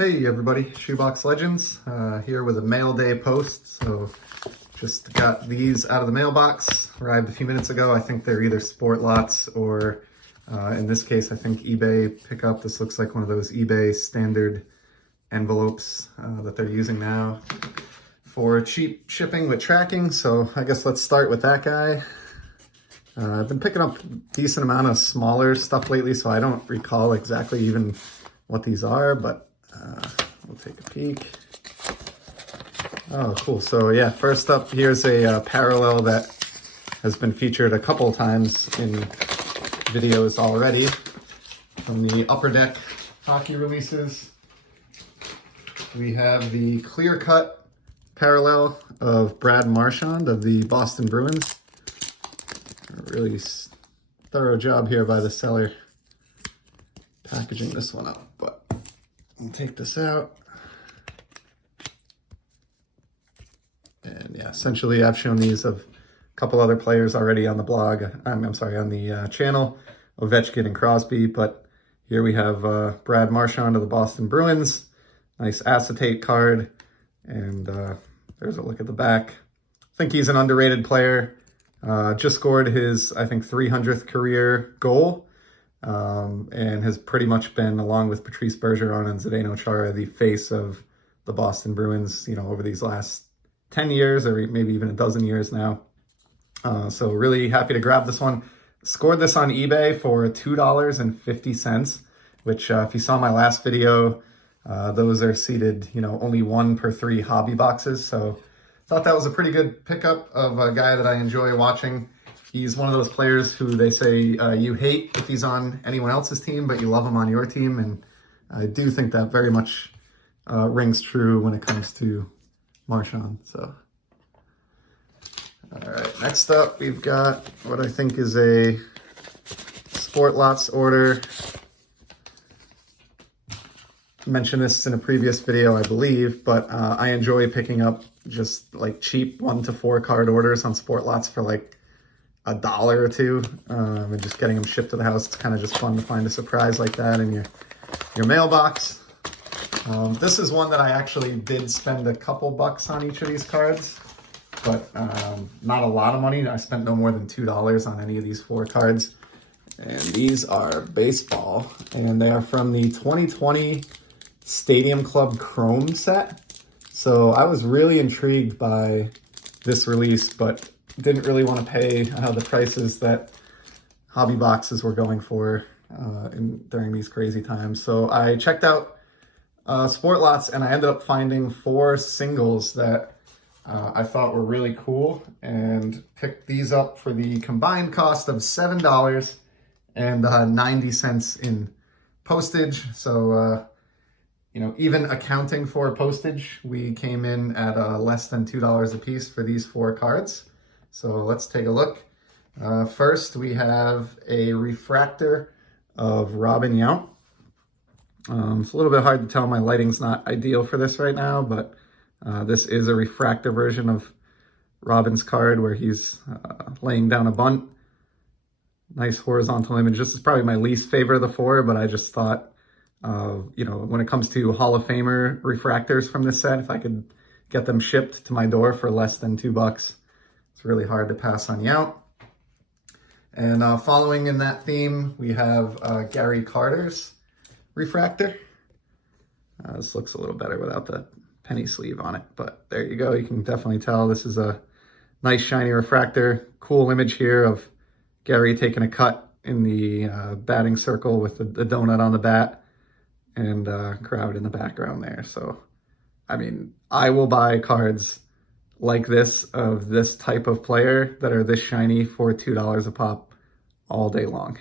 Hey everybody, Shoebox Legends here with a mail day post. So just got these out of the mailbox, arrived a few minutes ago. I think they're either sport lots or in this case I think eBay pickup. This looks like one of those eBay standard envelopes that they're using now for cheap shipping with tracking. So I guess let's start with that guy. I've been picking up a decent amount of smaller stuff lately, so I don't recall exactly even what these are, but we'll take a peek. Oh, cool. So yeah, first up, here's a parallel that has been featured a couple times in videos already from the Upper Deck hockey releases. We have the clear-cut parallel of Brad Marchand of the Boston Bruins. A really thorough job here by the seller packaging this one up, but we'll take this out. And yeah, essentially I've shown these of a couple other players already on the blog. I'm sorry, on the channel, Ovechkin and Crosby, but here we have Brad Marchand of the Boston Bruins. Nice acetate card, and there's a look at the back. I think he's an underrated player. Just scored his, I think, 300th career goal. And has pretty much been, along with Patrice Bergeron and Zdeno Chara, the face of the Boston Bruins, you know, over these last 10 years or maybe even a dozen years now. So really happy to grab this one. Scored this on eBay for $2.50, which if you saw my last video, those are seated, you know, only 1 per 3 hobby boxes. So thought that was a pretty good pickup of a guy that I enjoy watching. He's one of those players who they say you hate if he's on anyone else's team, but you love him on your team. And I do think that very much rings true when it comes to Marchand. So, all right, next up, we've got what I think is a Sport Lots order. I mentioned this in a previous video, I believe, but I enjoy picking up just like cheap 1 to 4 card orders on Sport Lots for like $1 or $2, and just getting them shipped to the house. It's kind of just fun to find a surprise like that in your mailbox. This is one that I actually did spend a couple bucks on each of these cards, but not a lot of money. I spent no more than $2 on any of these 4 cards. And these are baseball, and they are from the 2020 Stadium Club Chrome set. So I was really intrigued by this release, but didn't really want to pay the prices that hobby boxes were going for during these crazy times. So I checked out Sport Lots, and I ended up finding 4 singles that I thought were really cool, and picked these up for the combined cost of $7.90 in postage. So you know, even accounting for postage, we came in at less than $2 a piece for these 4 cards. So let's take a look. First, we have a Refractor of Robin Yount. It's a little bit hard to tell. My lighting's not ideal for this right now, but this is a Refractor version of Robin's card where he's laying down a bunt. Nice horizontal image. This is probably my least favorite of the 4, but I just thought, you know, when it comes to Hall of Famer refractors from this set, if I could get them shipped to my door for less than $2, it's really hard to pass on Yount. And following in that theme, we have Gary Carter's Refractor. This looks a little better without the penny sleeve on it, but there you go. You can definitely tell this is a nice shiny refractor. Cool image here of Gary taking a cut in the batting circle with the donut on the bat, and crowd in the background there. So, I mean, I will buy cards like this of this type of player that are this shiny for $2 a pop all day long.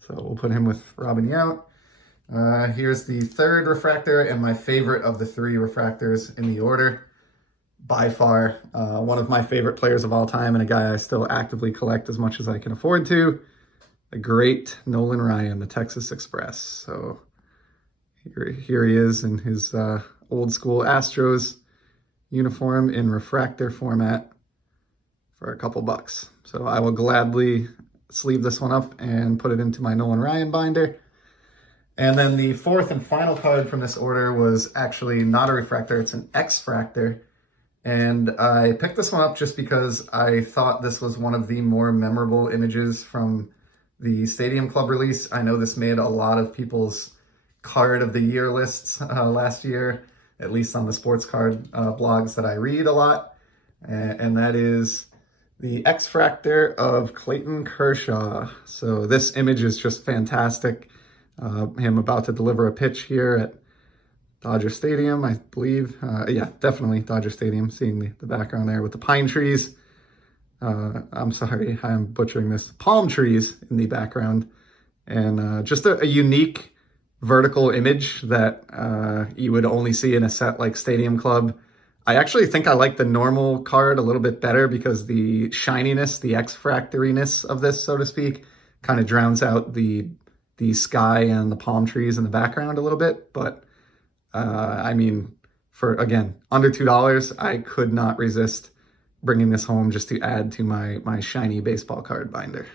So we'll put him with Robin Yount. Here's the 3rd refractor, and my favorite of the 3 refractors in the order. By far, one of my favorite players of all time, and a guy I still actively collect as much as I can afford to. The great Nolan Ryan, the Texas Express. So here he is in his old school Astros uniform in refractor format for a couple bucks. So I will gladly sleeve this one up and put it into my Nolan Ryan binder. And then the fourth and final card from this order was actually not a refractor, it's an X-fractor. And I picked this one up just because I thought this was one of the more memorable images from the Stadium Club release. I know this made a lot of people's card of the year lists last year, at least on the sports card blogs that I read a lot. And that is the X-fractor of Clayton Kershaw. So this image is just fantastic. Him about to deliver a pitch here at Dodger Stadium, I believe. Yeah, definitely Dodger Stadium, seeing the background there with the pine trees. I'm sorry, I'm butchering this. Palm trees in the background. And just a unique vertical image that you would only see in a set like Stadium Club. I actually think I like the normal card a little bit better because the shininess, the X-fractoriness of this, so to speak, kind of drowns out the sky and the palm trees in the background a little bit. But I mean, for, again, under $2, I could not resist bringing this home just to add to my shiny baseball card binder.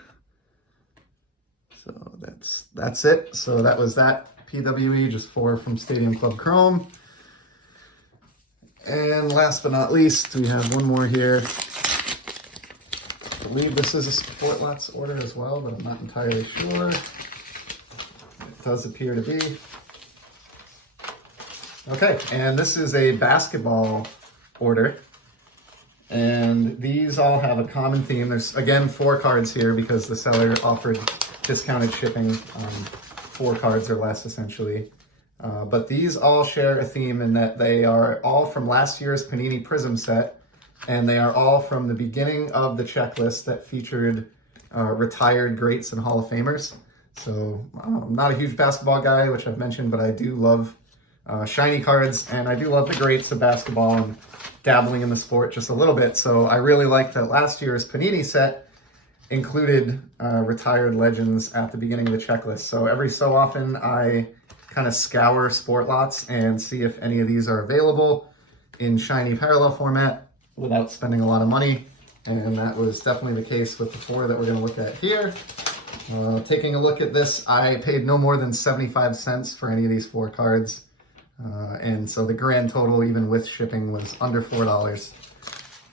So that's it. So that was that PWE, just 4 from Stadium Club Chrome. And last but not least, we have one more here. I believe this is a Sport Lots order as well, but I'm not entirely sure. It does appear to be. Okay, and this is a basketball order. And these all have a common theme. There's, again, 4 cards here because the seller offered discounted shipping, 4 cards or less, essentially. But these all share a theme in that they are all from last year's Panini Prism set, and they are all from the beginning of the checklist that featured retired greats and Hall of Famers. So I'm not a huge basketball guy, which I've mentioned, but I do love shiny cards, and I do love the greats of basketball and dabbling in the sport just a little bit. So I really like that last year's Panini set included retired legends at the beginning of the checklist. So every so often I kind of scour Sport Lots and see if any of these are available in shiny parallel format without spending a lot of money. And that was definitely the case with the 4 that we're going to look at here. Taking a look at this, I paid no more than 75 cents for any of these 4 cards. And so the grand total, even with shipping, was under $4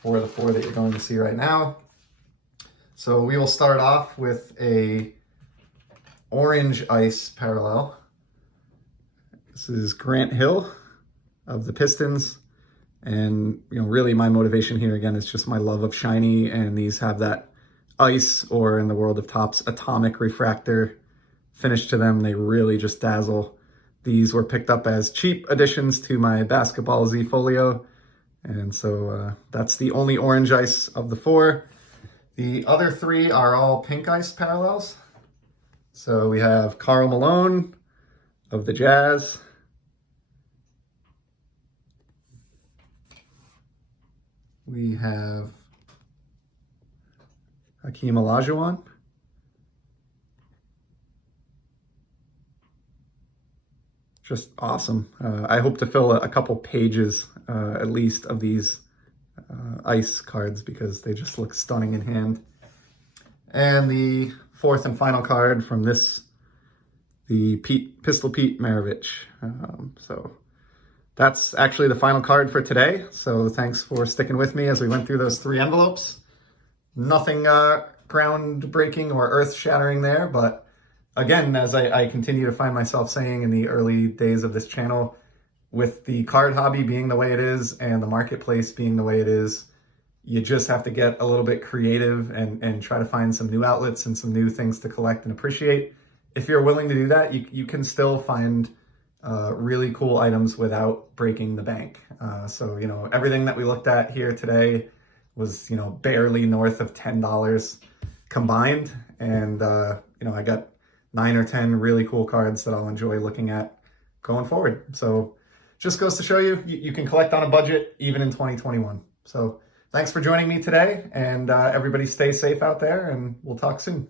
for the 4 that you're going to see right now. So we will start off with a orange ice parallel. This is Grant Hill of the Pistons. And, you know, really my motivation here, again, is just my love of shiny. And these have that ice, or in the world of Topps, atomic refractor finish to them. They really just dazzle. These were picked up as cheap additions to my Basketball Z folio. And so that's the only orange ice of the 4. The other 3 are all pink ice parallels. So we have Karl Malone of the Jazz. We have Hakeem Olajuwon. Just awesome. I hope to fill a couple pages at least of these ice cards because they just look stunning in hand. And the 4th and final card from this, the Pistol Pete Maravich. So that's actually the final card for today. So thanks for sticking with me as we went through those 3 envelopes. Nothing groundbreaking or earth-shattering there, but again, as I continue to find myself saying in the early days of this channel, with the card hobby being the way it is and the marketplace being the way it is, you just have to get a little bit creative and try to find some new outlets and some new things to collect and appreciate. If you're willing to do that, you can still find really cool items without breaking the bank. So, you know, everything that we looked at here today was, you know, barely north of $10 combined. And, you know, I got 9 or 10 really cool cards that I'll enjoy looking at going forward. So just goes to show you, you can collect on a budget even in 2021. So thanks for joining me today, and everybody stay safe out there, and we'll talk soon.